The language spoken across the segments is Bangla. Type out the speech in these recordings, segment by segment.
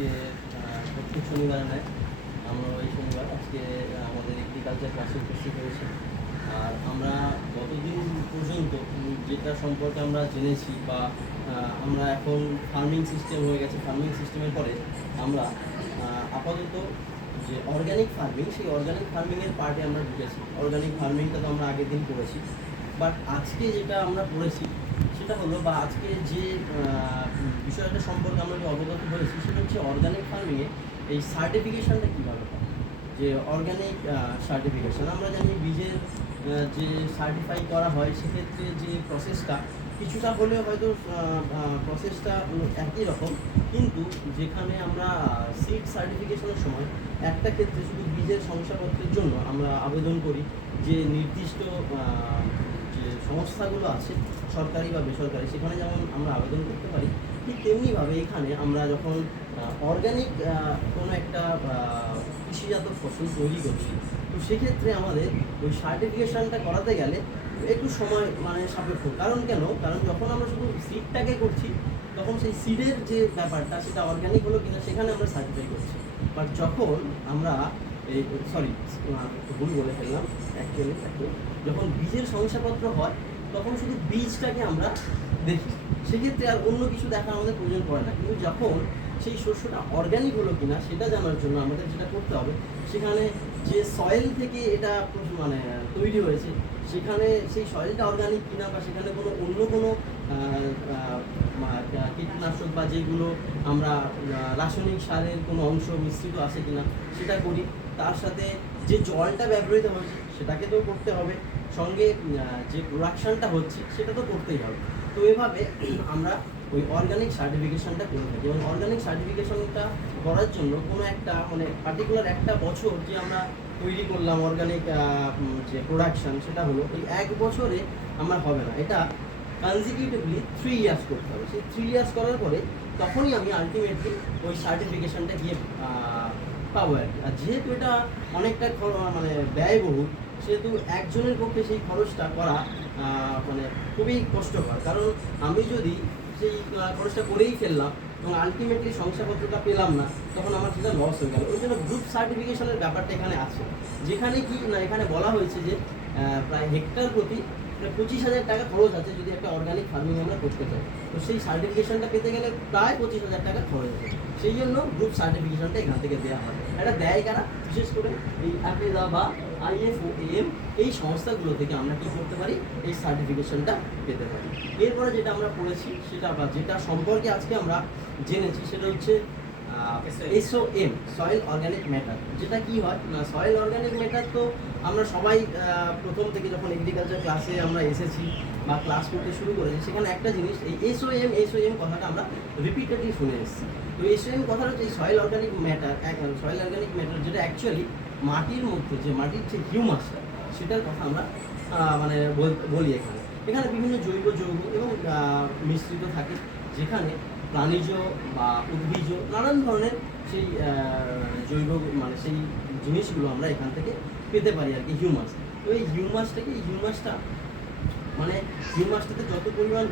আজকে প্রত্যেক শনিবার নয়, আমরা এই শনিবার আজকে আমাদের এগ্রিকালচার ক্লাসে উপস্থিত হয়েছে। আর আমরা গতদিন পর্যন্ত যেটা সম্পর্কে আমরা জেনেছি বা আমরা এখন ফার্মিং সিস্টেম হয়ে গেছে, ফার্মিং সিস্টেমের পরে আমরা আপাতত যে অর্গানিক ফার্মিং, সেই অর্গানিক ফার্মিংয়ের পার্টে আমরা ঢুকেছি। অর্গানিক ফার্মিংটা তো আমরা আগের দিন করেছি, বাট আজকে যেটা আমরা পড়েছি সেটা হলো, বা আজকে যে বিষয়টা সম্পর্কে আমরা যে অবগত হয়েছি সেটা হচ্ছে অর্গানিক ফার্মিংয়ে এই সার্টিফিকেশানটা কীভাবে হয়। যে অর্গানিক সার্টিফিকেশান আমরা জানি বীজের যে সার্টিফাই করা হয়, সেক্ষেত্রে যে প্রসেসটা কিছুটা হলেও হয়তো প্রসেসটা একই রকম, কিন্তু যেখানে আমরা সিড সার্টিফিকেশনের সময় একটা ক্ষেত্রে শুধু বীজের শংসাপত্রের জন্য আমরা আবেদন করি, যে নির্দিষ্ট যে সংস্থাগুলো আছে সরকারি বা বেসরকারি, সেখানে যেমন আমরা আবেদন করতে পারি, ঠিক তেমনিভাবে এখানে আমরা যখন অর্গানিক কোনো একটা কৃষিজাত ফসল তৈরি করছি, তো সেক্ষেত্রে আমাদের ওই সার্টিফিকেশানটা করাতে গেলে একটু সময় সাপেক্ষ। কারণ যখন আমরা শুধু সিডটাকে করছি, তখন সেই সিডের যে ব্যাপারটা সেটা অর্গানিক হলো কিনা সেখানে আমরা সার্টিফাই করছি। বাট যখন আমরা ভুল বলে ফেললাম, অ্যাকচুয়ালি যখন বীজের শংসাপত্র হয় তখন শুধু বীজটাকে আমরা দেখি, সেক্ষেত্রে আর অন্য কিছু দেখা আমাদের প্রয়োজন পড়ে না। কিন্তু যখন সেই শস্যটা অর্গানিক হলো কিনা সেটা জানার জন্য আমাদের যেটা করতে হবে, সেখানে যে সয়েল থেকে এটা তৈরি হয়েছে, সেখানে সেই সয়েলটা অর্গানিক কিনা, বা সেখানে অন্য কোনো কীটনাশক বা যেগুলো আমরা রাসায়নিক সারের কোনো অংশ মিশ্রিত আছে কিনা সেটা করি। তার সাথে যে জলটা ব্যবহৃত হচ্ছে সেটাকে তো করতে হবে, সঙ্গে যে প্রোডাকশানটা হচ্ছে সেটা তো করতেই হবে। তো এভাবে আমরা ওই অর্গানিক সার্টিফিকেশানটা করে থাকি। এবং অর্গানিক সার্টিফিকেশানটা করার জন্য কোনো একটা পার্টিকুলার একটা বছর যে আমরা তৈরি করলাম অর্গানিক যে প্রোডাকশান, সেটা হলো এই এক বছরে আমার হবে না, এটা কনজিকিউটিভলি 3 ইয়ার্স করতে হবে। সেই 3 ইয়ার্স করার পরে তখনই আমি আলটিমেটলি ওই সার্টিফিকেশানটা গিয়ে পাবো আর কি। আর যেহেতু এটা অনেকটা ব্যয়বহুল, সেহেতু একজনের পক্ষে সেই খরচটা করা খুবই কষ্টকর। কারণ আমি যদি সেই খরচটা করেই ফেললাম এবং আলটিমেটলি শংসাপত্রটা পেলাম না, তখন আমার সেটা লস হয়ে গেল। ওই জন্য গ্রুপ সার্টিফিকেশনের ব্যাপারটা এখানে আছে, যেখানে এখানে বলা হয়েছে যে প্রায় হেক্টর প্রতি 25,000 টাকা খরচ আছে যদি একটা অর্গানিক ফার্মিং আমরা করতে চাই। তো সেই সার্টিফিকেশনটা পেতে গেলে প্রায় 25,000 টাকা খরচ আছে। সেই জন্য গ্রুপ সার্টিফিকেশনটা এখান থেকে দেওয়া হয়। এটা দেয় কারা? বিশেষ করে এই APEDA বা IFOAM এই সংস্থাগুলো থেকে আমরা কি করতে পারি, এই সার্টিফিকেশনটা পেতে পারি। এরপরে যেটা আমরা পড়েছি সেটা, বা যেটা সম্পর্কে আজকে আমরা জেনেছি, সেটা হচ্ছে SOM, সয়েল অর্গানিক ম্যাটার। যেটা কি হয় না, সয়েল অর্গানিক ম্যাটার তো আমরা সবাই প্রথম থেকে যখন এগ্রিকালচার ক্লাসে আমরা এসেছি বা ক্লাস করতে শুরু করেছি, সেখানে একটা জিনিস, এই SOM কথাটা আমরা রিপিটেডলি শুনে এসেছি। তো SOM কথাটা হচ্ছে এই সয়েল অর্গানিক ম্যাটার, যেটা অ্যাকচুয়ালি মাটির মধ্যে যে মাটির যে হিউমাসটা, সেটার কথা আমরা বলি। এখানে বিভিন্ন জৈব যৌগ এবং মিশ্রিত থাকে, যেখানে প্রাণীজ বা উদ্ভিজ নানান ধরনের সেই জৈব সেই জিনিসগুলো আমরা এখান থেকে পেতে পারি আর কি, হিউমাস। তো এই হিউমাসটাতে যত পরিমাণ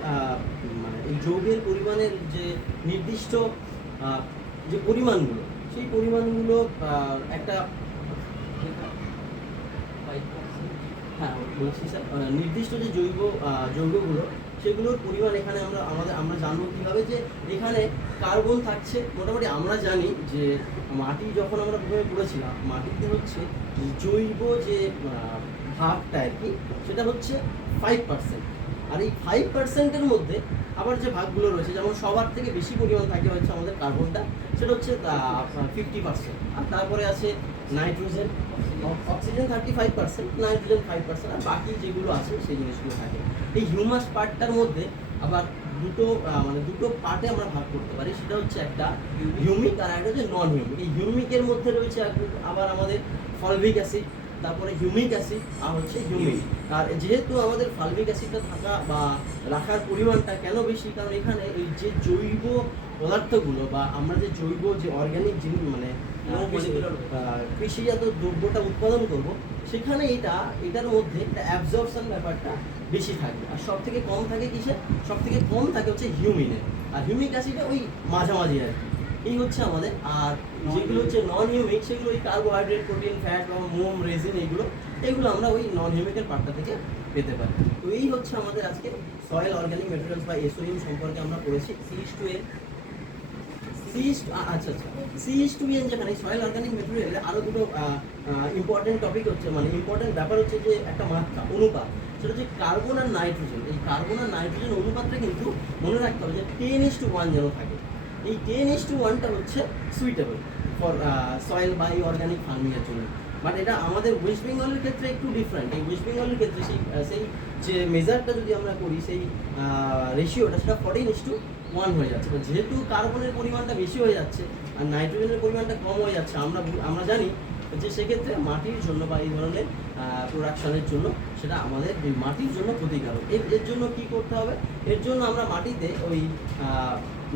এই যৌগের পরিমাণের যে নির্দিষ্ট যে পরিমাণগুলো, সেই পরিমাণগুলো একটা বলছি স্যার, নির্দিষ্ট যে যৌগগুলো, সেগুলোর পরিমাণ এখানে আমরা জানবো কীভাবে, যে এখানে কার্বন থাকছে মোটামুটি। আমরা জানি যে মাটি যখন আমরা প্রথমে পড়েছিলাম, মাটিতে হচ্ছে জৈব যে ভাগটা আর কি, সেটা হচ্ছে 5%। আর এই 5%-এর মধ্যে আবার যে ভাগগুলো রয়েছে, যেমন সবার থেকে বেশি পরিমাণ থাকে হচ্ছে আমাদের কার্বনটা, সেটা হচ্ছে 50%। আর তারপরে আছে নাইট্রোজেন, অক্সিজেন 35%, নাইট্রোজেন 5%, আর বাকি যেগুলো আছে সেই জিনিসগুলো থাকে। এই হিউমাস পার্টটার মধ্যে আবার দুটো পার্টে আমরা ভাগ করতে পারি। সেটা হচ্ছে একটা হিউমিক আর একটা হচ্ছে নন হিউমিক। এই হিউমিকের মধ্যে রয়েছে আবার আমাদের ফলভিক অ্যাসিড, তারপরে হিউমিক অ্যাসিড, আর হচ্ছে হিউমিক। আর যেহেতু আমাদের ফলভিক অ্যাসিডটা থাকা বা রাখার পরিমাণটা কেন বেশি, কারণ এখানে এই যে জৈব পদার্থগুলো বা আমরা যে জৈব যে অর্গ্যানিক জিনিস কৃষিজাত দ্রব্যটা উৎপাদন করব, সেখানে এটার মধ্যে একটা অ্যাবজর্পশন ব্যাপারটা বেশি থাকবে। আর সব থেকে কম থাকে কিসে? সব থেকে কম থাকে হচ্ছে হিউমিনের। আর হিউমিক অ্যাসিডে ওই মাঝামাঝি আর কি। এই হচ্ছে আমাদের। আর যেগুলো হচ্ছে নন হিউমিক সেগুলো ওই কার্বোহাইড্রেট, প্রোটিন, ফ্যাট বা মোম, রেজিন এগুলো আমরা ওই নন হিউমিকের পার্টটা থেকে পেতে পারি। তো এই হচ্ছে আমাদের আজকে সয়েল অর্গানিক ম্যাটেরিয়ালস বা এসওইউ সম্পর্কে আমরা পড়েছি। CH2N আচ্ছা CH2N, যেখানে সয়েল অর্গানিক ম্যাটেরিয়ালে আরও দুটো ইম্পর্টেন্ট টপিক হচ্ছে, মানে ইম্পর্টেন্ট ব্যাপার হচ্ছে যে একটা মাত্রা, অনুপাত, সেটা হচ্ছে কার্বন আর নাইট্রোজেন। এই কার্বন আর নাইট্রোজেন অনুপাতটা কিন্তু মনে রাখতে হবে যে 10:1 যেন থাকে। এই 10:1টা হচ্ছে সুইটেবল ফর সয়েল বা এই অর্গানিক ফার্মিংয়ের জন্য। বাট এটা আমাদের ওয়েস্ট বেঙ্গলের ক্ষেত্রে একটু ডিফারেন্ট। এই ওয়েস্ট বেঙ্গলের ক্ষেত্রে সেই যে মেজারটা যদি আমরা করি, সেই রেশিওটা সেটা 14:1 হয়ে যাচ্ছে। যেহেতু কার্বনের পরিমাণটা বেশি হয়ে যাচ্ছে আর নাইট্রোজেনের পরিমাণটা কম হয়ে যাচ্ছে, আমরা জানি যে সেক্ষেত্রে মাটির জন্য বা এই ধরনের প্রোডাকশনের জন্য সেটা আমাদের মাটির জন্য ক্ষতিকারক। এর জন্য কি করতে হবে? এর জন্য আমরা মাটিতে ওই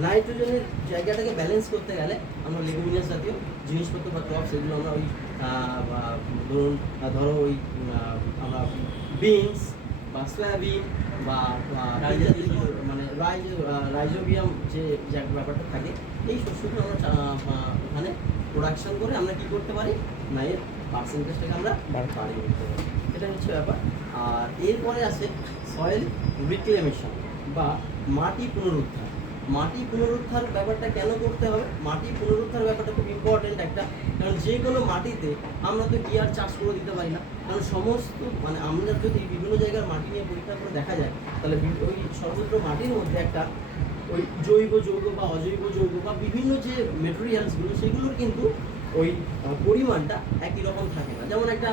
নাইট্রোজেনের জায়গাটাকে ব্যালেন্স করতে গেলে আমরা লেগুমিনাস জাতীয় জিনিসপত্র বা ক্রপস, এগুলো আমরা ওই ধরো ওই আমরা বিনস বা সয়াবিন বা মানে রাইজোবিয়াম যে ব্যাপারটা থাকে, এই শস্যগুলো আমরা ওখানে প্রোডাকশন করে আমরা কি করতে পারি না, এর পার্সেন্টেজটাকে আমরা বাড়িয়ে করতে পারি। এটা হচ্ছে ব্যাপার। আর এরপরে আছে সয়েল রিক্লেমেশন বা মাটি পুনরুদ্ধার। মাটি পুনরুদ্ধার ব্যাপারটা কেন করতে হবে? মাটি পুনরুদ্ধার ব্যাপারটা খুব ইম্পর্টেন্ট একটা, কারণ যে কোনো মাটিতে আমরা তো কি আর চাষ করে দিতে পারি না। কারণ সমস্ত মানে আমরা যদি বিভিন্ন জায়গার মাটি নিয়ে পরীক্ষা করে দেখা যায়, তাহলে ওই সর্বত্র মাটির মধ্যে একটা ওই জৈব যৌগ বা অজৈব যৌগ বা বিভিন্ন যে মেটেরিয়ালসগুলো, সেগুলোর কিন্তু ওই পরিমাণটা একই রকম থাকে না। যেমন একটা